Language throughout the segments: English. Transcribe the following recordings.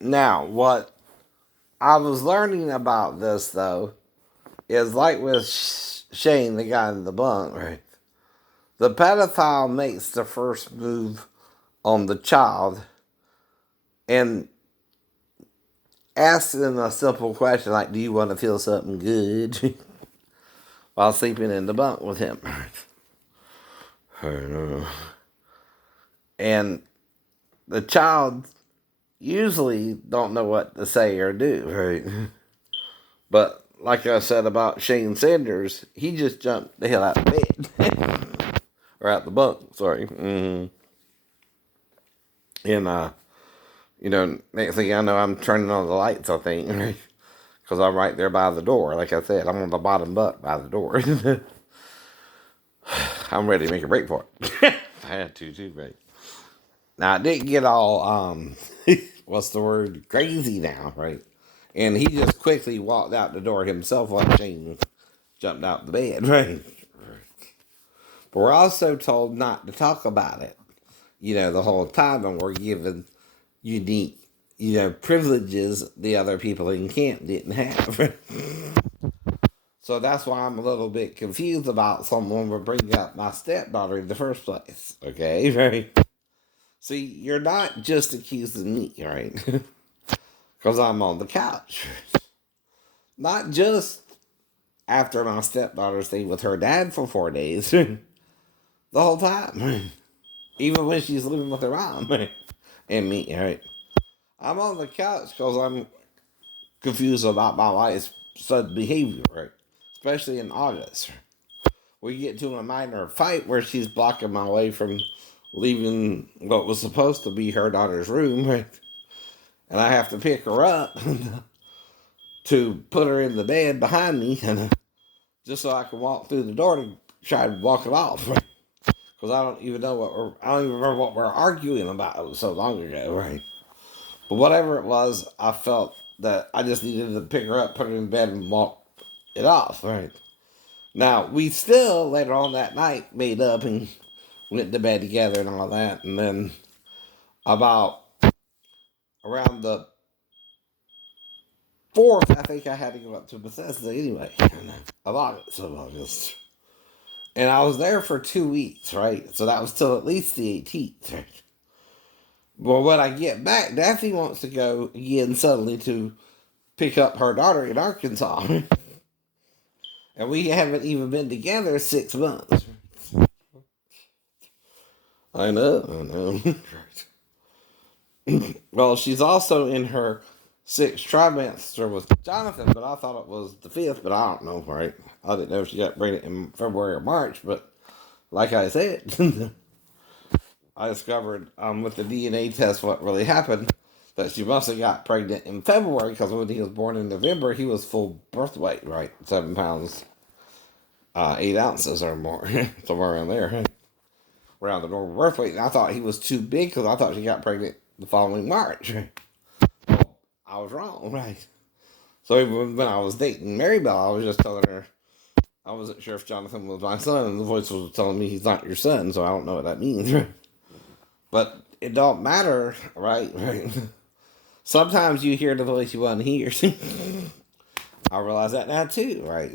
Now, what I was learning about this, though, is like with Shane, the guy in the bunk, right? The pedophile makes the first move on the child and asks them a simple question like, do you want to feel something good while sleeping in the bunk with him? And the child usually don't know what to say or do, right? But like I said about Shane Sanders, he just jumped the hell out of bed. Or out the bunk, sorry. And, next thing I know, I'm turning on the lights, I think. Because I'm right there by the door. Like I said, I'm on the bottom bunk by the door. I'm ready to make a break for it. I had to, too, right? Now, I didn't get all, what's the word, crazy now, right? And he just quickly walked out the door himself while Shane jumped out the bed, right? But we're also told not to talk about it, the whole time, and we're given unique, privileges the other people in camp didn't have. So that's why I'm a little bit confused about someone would bring up my stepdaughter in the first place. Okay, right? See, you're not just accusing me, right? Because I'm on the couch. Not just after my stepdaughter stayed with her dad for 4 days. The whole time. Even when she's living with her mom and me, right? I'm on the couch because I'm confused about my wife's son's behavior, right? Especially in August. We get to a minor fight where she's blocking my way from leaving what was supposed to be her daughter's room, right? And I have to pick her up to put her in the bed behind me, and just so I can walk through the door to try to walk it off, right? Because I don't even remember what we're arguing about. It was so long ago, right? But whatever it was, I felt that I just needed to pick her up, put her in bed, and walk it off, right? Now, we still, later on that night, made up and went to bed together and all that. And then about around the 4th, I think I had to go up to Bethesda anyway, of August. And I was there for 2 weeks, right? So that was till at least the 18th, right? Well, when I get back, Daphne wants to go again suddenly to pick up her daughter in Arkansas. And we haven't even been together 6 months. I know. Well, she's also in her 6th trimester with Jonathan, but I thought it was the 5th, but I don't know, right? I didn't know if she got pregnant in February or March, but like I said, I discovered with the DNA test what really happened, that she must have got pregnant in February, because when he was born in November, he was full birth weight, right? 7 pounds, 8 ounces or more, somewhere around there, around the normal birth weight. And I thought he was too big because I thought she got pregnant the following March. I was wrong, right? So even when I was dating Marybelle, I was just telling her I wasn't sure if Jonathan was my son, and the voice was telling me he's not your son, so I don't know what that means. But it don't matter, right? Sometimes you hear the voice you want to hear. I realize that now too, right?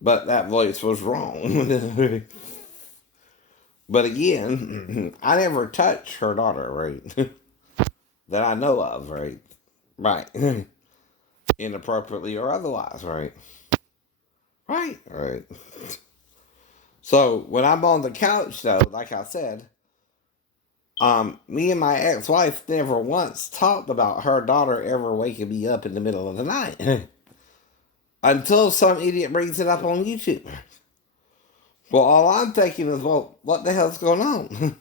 But that voice was wrong. But again, I never touched her daughter, right? That I know of, right? Right. Inappropriately or otherwise, right? Right. So when I'm on the couch, though, like I said, me and my ex-wife never once talked about her daughter ever waking me up in the middle of the night. Until some idiot brings it up on YouTube. Well, all I'm thinking is, well, what the hell's going on?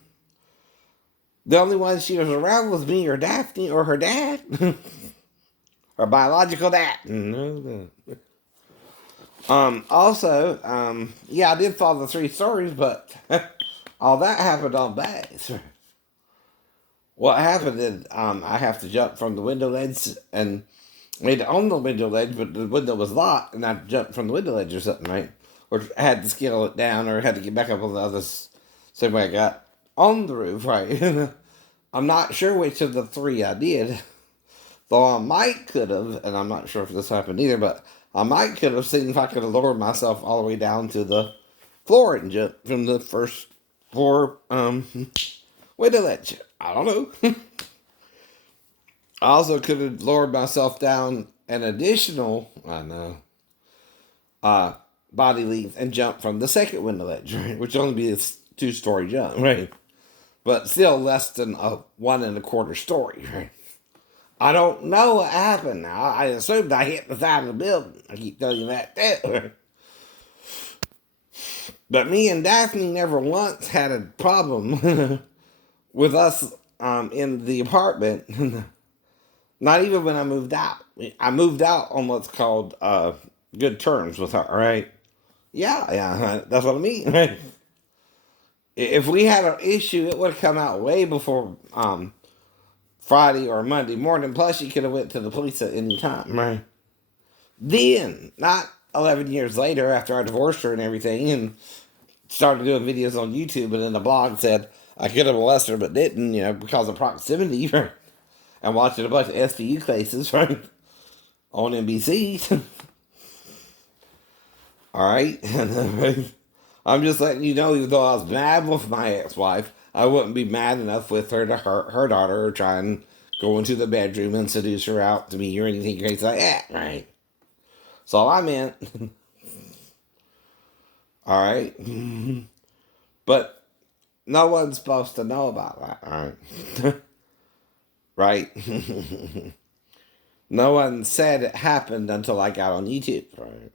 The only one she was around was me or Daphne or her dad. Her biological dad. Yeah, I did follow the 3 stories, but all that happened on base. What happened is, I have to jump from the window ledge and made it on the window ledge, but the window was locked, and I jumped from the window ledge or something, right? Or I had to scale it down, or had to get back up on the other same way I got on the roof, right? I'm not sure which of the three I did, though I might could have, and I'm not sure if this happened either, but I might could have seen if I could have lowered myself all the way down to the floor and jump from the first floor window ledge. I don't know. I also could have lowered myself down an additional, I know, uh, body length and jump from the second window ledge, right? Which only be a 2-story jump, right? But still less than a 1.25 story, right? I don't know what happened now. I assumed I hit the side of the building. I keep telling you that too. But me and Daphne never once had a problem with us in the apartment. Not even when I moved out. I moved out on what's called good terms with her, right? Yeah, that's what I mean. Right? If we had an issue, it would have come out way before Friday or Monday morning. Plus, she could have went to the police at any time, right? Then, not 11 years later, after I divorced her and everything, and started doing videos on YouTube, and then the blog said I could have molested her but didn't, because of proximity, right? And watching a bunch of SVU cases, right? On NBC. All right? I'm just letting you know, even though I was mad with my ex-wife, I wouldn't be mad enough with her to hurt her daughter or try and go into the bedroom and seduce her out to me or anything crazy like that, right? That's all I meant. All right? But no one's supposed to know about that, all right? Right? No one said it happened until I got on YouTube, right?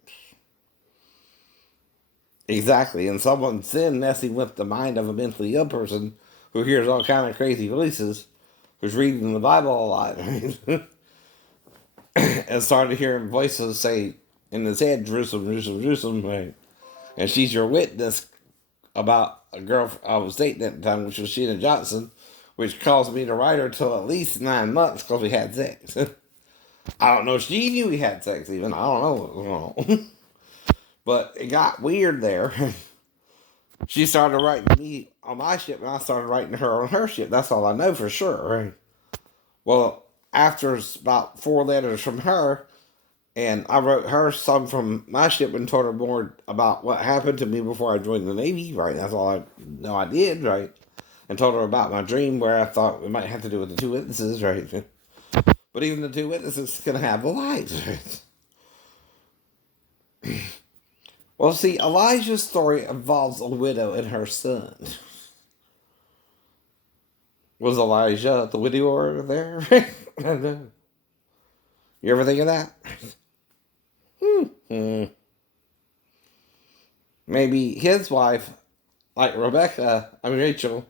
Exactly, and someone's then messing with the mind of a mentally ill person who hears all kind of crazy voices, who's reading the Bible a lot, right? And started hearing voices say in his head, Jerusalem, Jerusalem, Jerusalem, right? And she's your witness about a girl I was dating at the time, which was Sheena Johnson, which caused me to write her till at least 9 months because we had sex. I don't know if she knew we had sex even. I don't know what was going on. But it got weird there. She started writing me on my ship, and I started writing her on her ship. That's all I know for sure, right? Well, after about 4 letters from her, and I wrote her some from my ship and told her more about what happened to me before I joined the Navy, right? That's all I know I did, right? And told her about my dream where I thought it might have to do with the 2 witnesses, right? But even the 2 witnesses can have lives, right? Well, see, Elijah's story involves a widow and her son. Was Elijah the widower there? You ever think of that? Maybe his wife, like Rachel,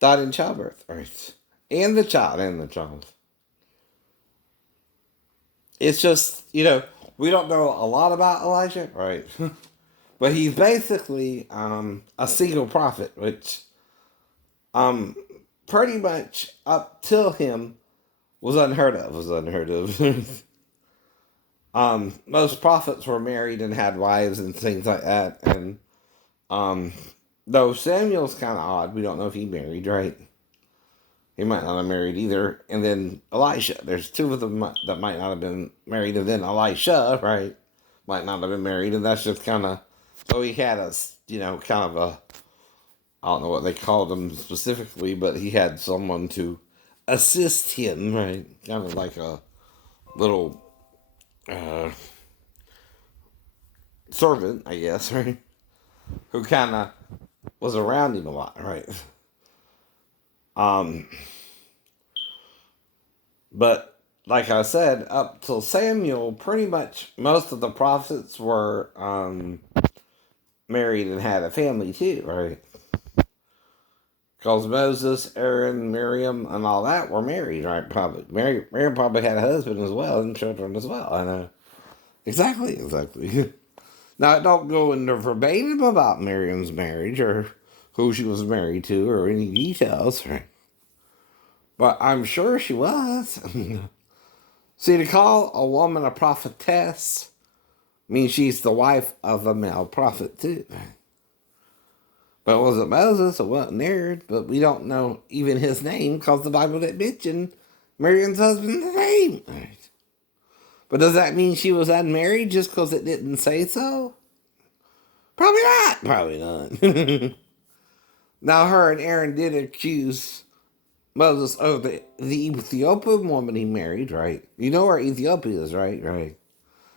died in childbirth, right? And the child. It's just, we don't know a lot about Elijah, right? But he's basically a single prophet, which um, pretty much up till him was unheard of. Most prophets were married and had wives and things like that. And though Samuel's kind of odd, we don't know if he married, right? He might not have married either. And then Elisha, there's 2 of them that might not have been married. And then Elisha, right, might not have been married. And that's just kind of, so he had a, kind of a, I don't know what they called him specifically, but he had someone to assist him, right? Kind of like a little servant, I guess, right? Who kind of was around him a lot, right? Um, but like I said, up till Samuel, pretty much most of the prophets were married and had a family too, right? Because Moses, Aaron, Miriam, and all that were married, right? Probably. Miriam probably had a husband as well and children as well. I know. Exactly. Now, it don't go into verbatim about Miriam's marriage or who she was married to or any details, right? But I'm sure she was. See, to call a woman a prophetess means she's the wife of a male prophet, too. But it wasn't Moses, it wasn't Aaron, but we don't know even his name because the Bible didn't mention Miriam's husband's name. But does that mean she was unmarried just because it didn't say so? Probably not. Probably not. Now, her and Aaron did accuse Moses of the Ethiopian woman he married, right? You know where Ethiopia is, right? Right.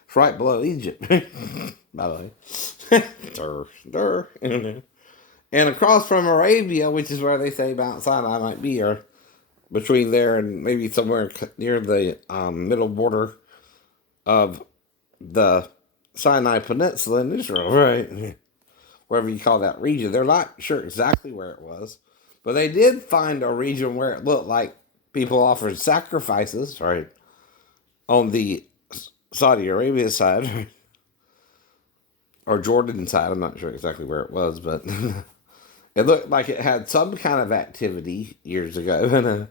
It's right below Egypt, by the way. Durr. And across from Arabia, which is where they say Mount Sinai might be, or between there and maybe somewhere near the middle border of the Sinai Peninsula in Israel, right? Wherever you call that region. They're not sure exactly where it was, but they did find a region where it looked like people offered sacrifices, right? On the Saudi Arabia side, or Jordan side, I'm not sure exactly where it was, but it looked like it had some kind of activity years ago,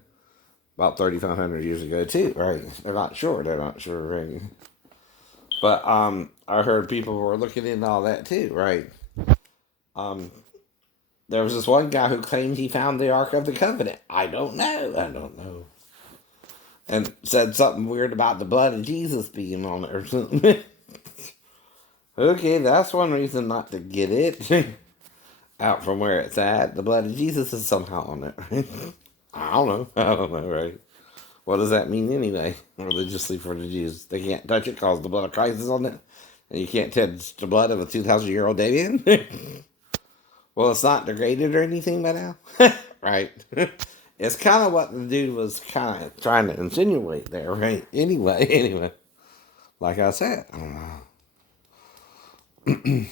about 3,500 years ago too, right? They're not sure. Right? But I heard people were looking into all that too, right? Um, there was this one guy who claimed he found the Ark of the Covenant. I don't know. And said something weird about the blood of Jesus being on it or something. Okay, that's one reason not to get it out from where it's at. The blood of Jesus is somehow on it. I don't know, right? What does that mean anyway, religiously for the Jews? They can't touch it because the blood of Christ is on it? And you can't touch the blood of a 2,000-year-old David? Well, it's not degraded or anything by now? Right? It's kind of what the dude was kind of trying to insinuate there, right? Anyway. Like I said, I don't know.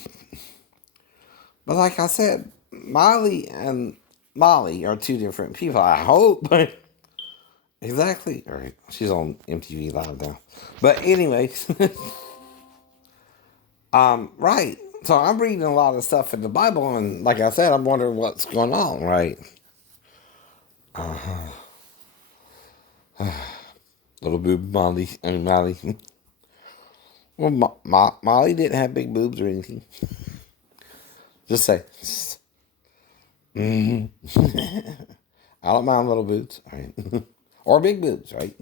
But like I said, Miley and Molly are two different people, I hope. Exactly. All right. She's on MTV Live now. But anyways, right. So I'm reading a lot of stuff in the Bible, and like I said, I'm wondering what's going on, right? Little boob Molly. Molly. Well, Molly didn't have big boobs or anything. Just say. Mm. I don't mind little boobs, right? Or big boobs, right?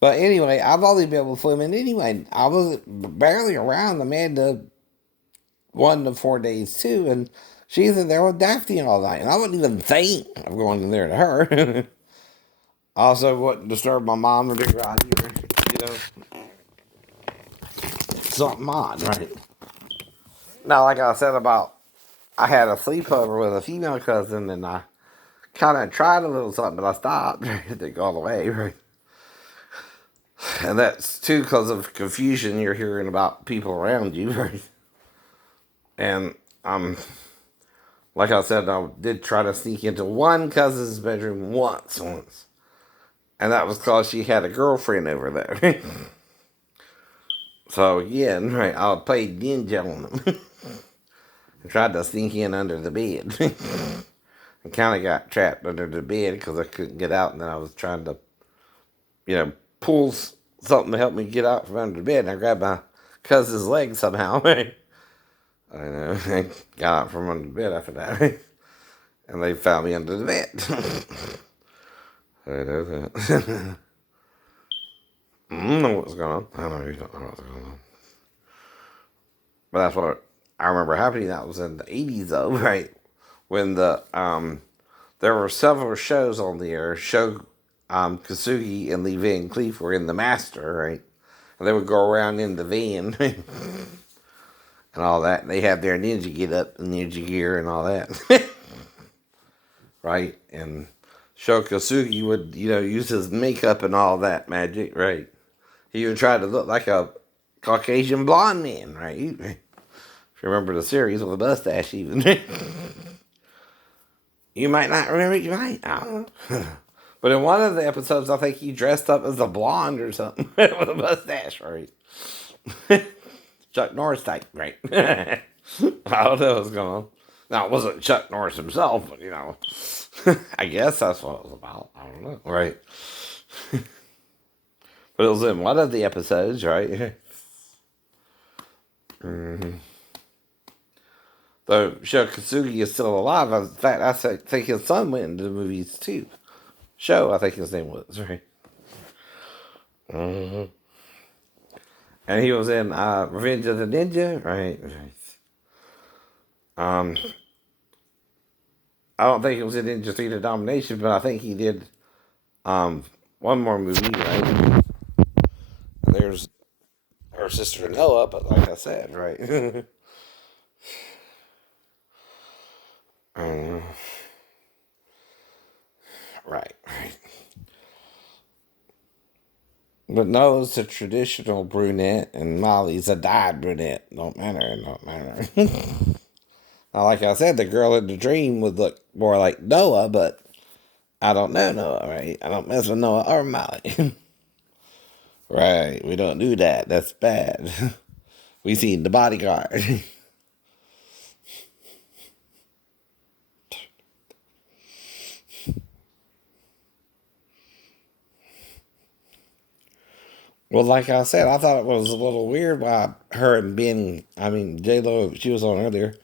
But anyway, I've only been with women anyway. I was barely around the man to 1 to 4 days too, and she's in there with Daphne all night, and I wouldn't even think of going in there to her. Also, wouldn't disturb my mom or Big Rod either, you know. Something odd, right? Now, like I said about, I had a sleepover with a female cousin, and I kind of tried a little something, but I stopped. It didn't go all the way, right? And that's too because of confusion you're hearing about people around you, right? And like I said, I did try to sneak into one cousin's bedroom once, and that was because she had a girlfriend over there. So again, right, I played ninja on them. I tried to sneak in under the bed. I kind of got trapped under the bed because I couldn't get out, and then I was trying to, pull something to help me get out from under the bed, and I grabbed my cousin's leg somehow. I know, I got out from under the bed after that, and they found me under the bed. I know that. I don't know what's going on. I know you don't know what's going on. But that's what I remember happening. That was in the 80s, though, right? When there were several shows on the air. Kasugi and Lee Van Cleef were in the Master, right? And they would go around in the van and all that. And they had their ninja get up and ninja gear and all that, right? And Sho Kasugi would, use his makeup and all that magic, right? He would try to look like a Caucasian blonde man, right? If you remember the series with a mustache, even. You might not remember it, you might. I don't know. But in one of the episodes, I think he dressed up as a blonde or something with a mustache, right? Chuck Norris type, right? I don't know what's going on. Now, it wasn't Chuck Norris himself, but, I guess that's what it was about. I don't know, right? But it was in one of the episodes, right? Mm-hmm. Though Shokatsugi is still alive. In fact, think his son went into the movies too. Show, I think his name was, right? hmm And he was in Revenge of the Ninja, right? Um, I don't think it was in Ninja 3 The Domination, but I think he did um, one more movie, right? There's her sister Noah, but like I said, right? uh, right. But Noah's a traditional brunette, and Molly's a dyed brunette. Don't matter. Now, like I said, the girl in the dream would look more like Noah, but I don't know Noah, right? I don't mess with Noah or Molly. Right, we don't do that. That's bad. We seen the bodyguard. Well, like I said, I thought it was a little weird why her and Ben, I mean, J Lo, she was on earlier,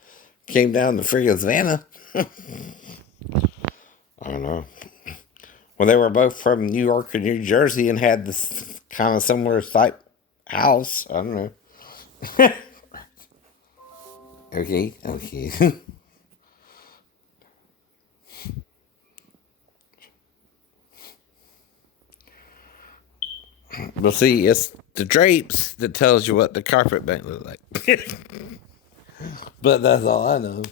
came down to friggin' Savannah. I don't know. Well, they were both from New York and New Jersey and had this kind of similar type house. I don't know. Okay. But see, it's the drapes that tells you what the carpet might look like. But that's all I know.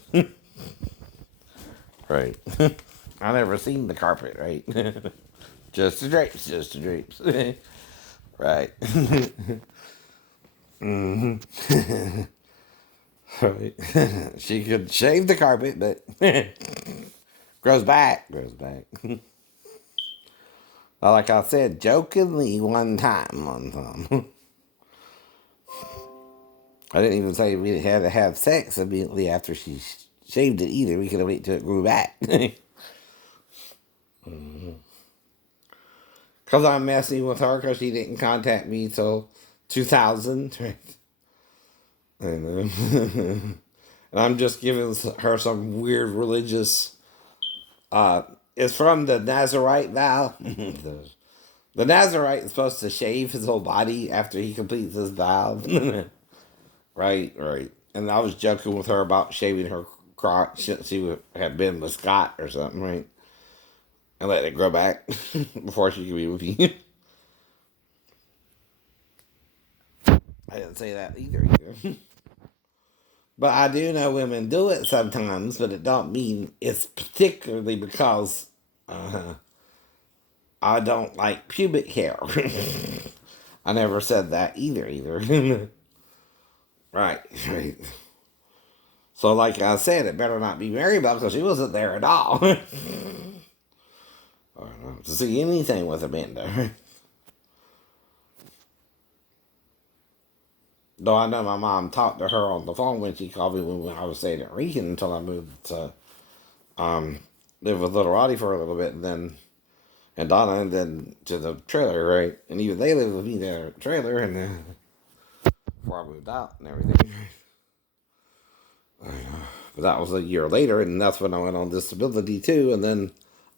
Right. I never seen the carpet, right? Just the drapes. Right. Right. She could shave the carpet, but grows back. Like I said, jokingly one time. I didn't even say we had to have sex immediately after she shaved it either. We could have waited till it grew back. Because I'm messing with her because she didn't contact me till 2000. And, and I'm just giving her some weird religious. It's from the Nazarite vow. The Nazarite is supposed to shave his whole body after he completes his vow. Right. And I was joking with her about shaving her crotch since she had been with Scott or something, right? And let it grow back before she could be with you. I didn't say that either. But I do know women do it sometimes, but it don't mean it's particularly because I don't like pubic hair. I never said that either. Right. So, like I said, it better not be Maribel because she wasn't there at all. To see anything with Amanda. Though I know my mom talked to her on the phone when she called me when I was staying at Regan until I moved to um, live with little Roddy for a little bit, and Donna, and then to the trailer, right? And even they lived with me there at the trailer, and then before I moved out and everything. But that was a year later, and that's when I went on disability too. And then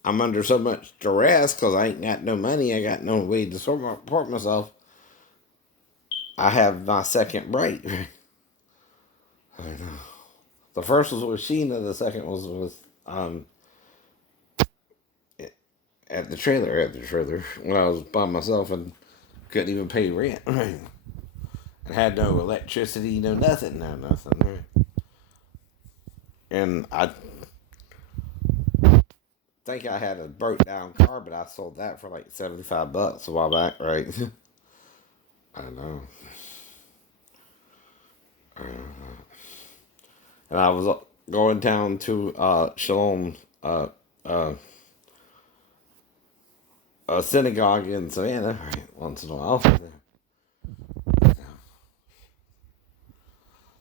I'm under so much duress because I ain't got no money, I got no way to support myself. I have my second break. I know. The first was with Sheena. The second was with at the trailer. When I was by myself and couldn't even pay rent. Right. And had no electricity, no nothing, no nothing. Right. And I think I had a broke down car, but I sold that for like $75 a while back. Right. I know. And I was going down to Shalom. Uh, a synagogue in Savannah, right, once in a while.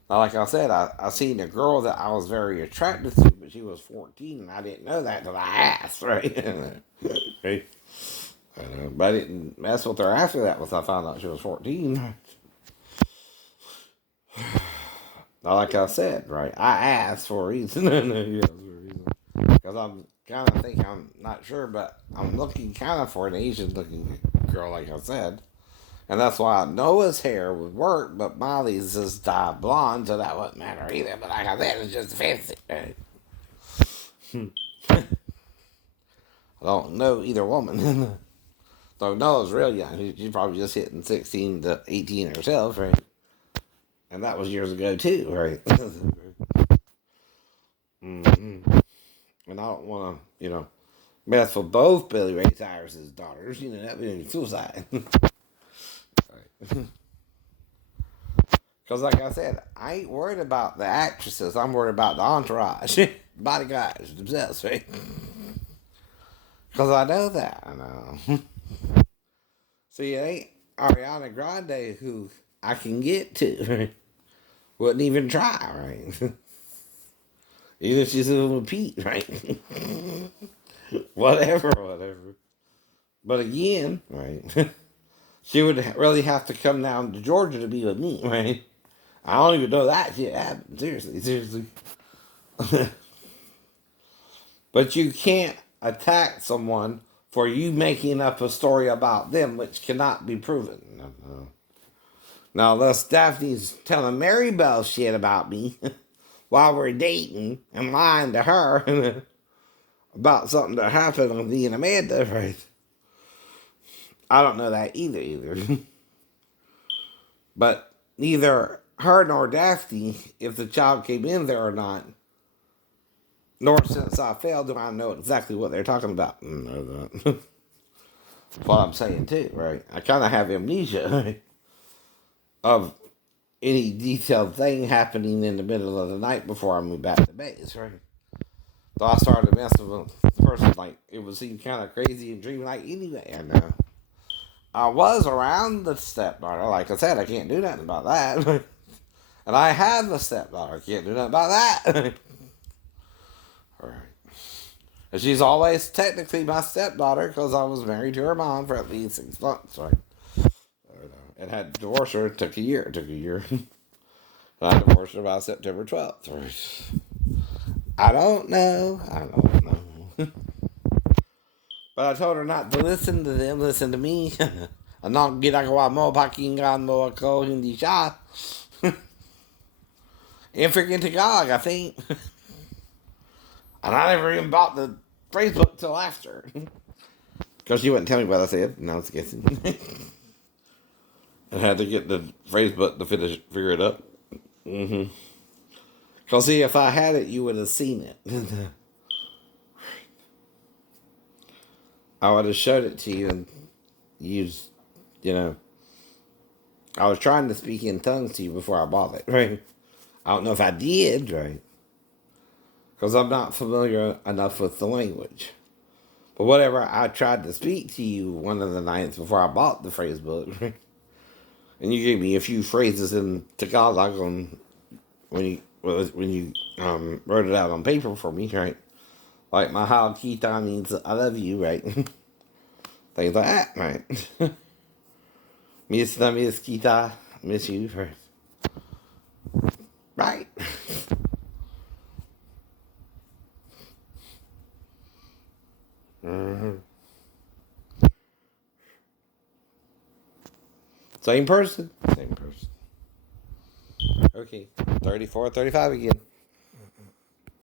Now, like I said, I seen a girl that I was very attracted to, but she was 14, and I didn't know that till I asked, right? Right. But I didn't mess with her after that once I found out she was 14. Now, like I said, right, I asked for a reason. Yes, for a reason. Because I'm kind of think I'm not sure, but I'm looking kind of for an Asian looking girl, like I said. And that's why Noah's hair would work, but Molly's is dyed blonde, so that wouldn't matter either. But like I said, it's just fancy. Right? I don't know either woman. So Noah's real young. She's probably just hitting 16 to 18 herself, right? And that was years ago, too, right? Mm-hmm. And I don't want to, mess with both Billy Ray Cyrus's daughters. That would be suicide. Right. Because, like I said, I ain't worried about the actresses. I'm worried about the entourage, bodyguards themselves, right? Because I know that. I know. See, it ain't Ariana Grande who I can get to. Right? Wouldn't even try, right? Even if she's with Pete, right? whatever. But again, right? She would really have to come down to Georgia to be with me, right? I don't even know that shit happened. Seriously. But you can't attack someone for you making up a story about them which cannot be proven. No. Now, unless Daphne's telling Mary Bell shit about me while we're dating and lying to her about something that happened with me and Amanda, right? I don't know that either. But neither her nor Daphne, if the child came in there or not, nor since I failed, do I know exactly what they're talking about. No, that's what I'm saying too, right? I kind of have amnesia right, of any detailed thing happening in the middle of the night before I moved back to base, right? So I started messing with the person like it would seem kind of crazy and dreamlike anyway. And I was around the stepdaughter. Like I said, I can't do nothing about that. And I have a stepdaughter. I can't do nothing about that. All right. And she's always technically my stepdaughter because I was married to her mom for at least 6 months, right? And had to divorce her. It took a year. And I divorced her by September 12th, right? I don't know. But I told her not to listen to them, listen to me. And not ginagawa mo pakinggan mo ako hindi siya. And freaking Tagalog, I think. And I never even bought the phrase book till after. Because she wouldn't tell me what I said, and I was guessing. I had to get the phrase book to figure it out. Mm-hmm. Because see, if I had it, you would have seen it. I would have showed it to you and used, I was trying to speak in tongues to you before I bought it, right? I don't know if I did, right? Because I'm not familiar enough with the language. But whatever, I tried to speak to you one of the nights before I bought the phrase book, right? And you gave me a few phrases in Tagalog when you wrote it out on paper for me, right? Like mahal kita means I love you, right? Things like that, right? Miss na miss kita, miss you, right? Right. Mm-hmm. Same person. Okay. 34, 35 again.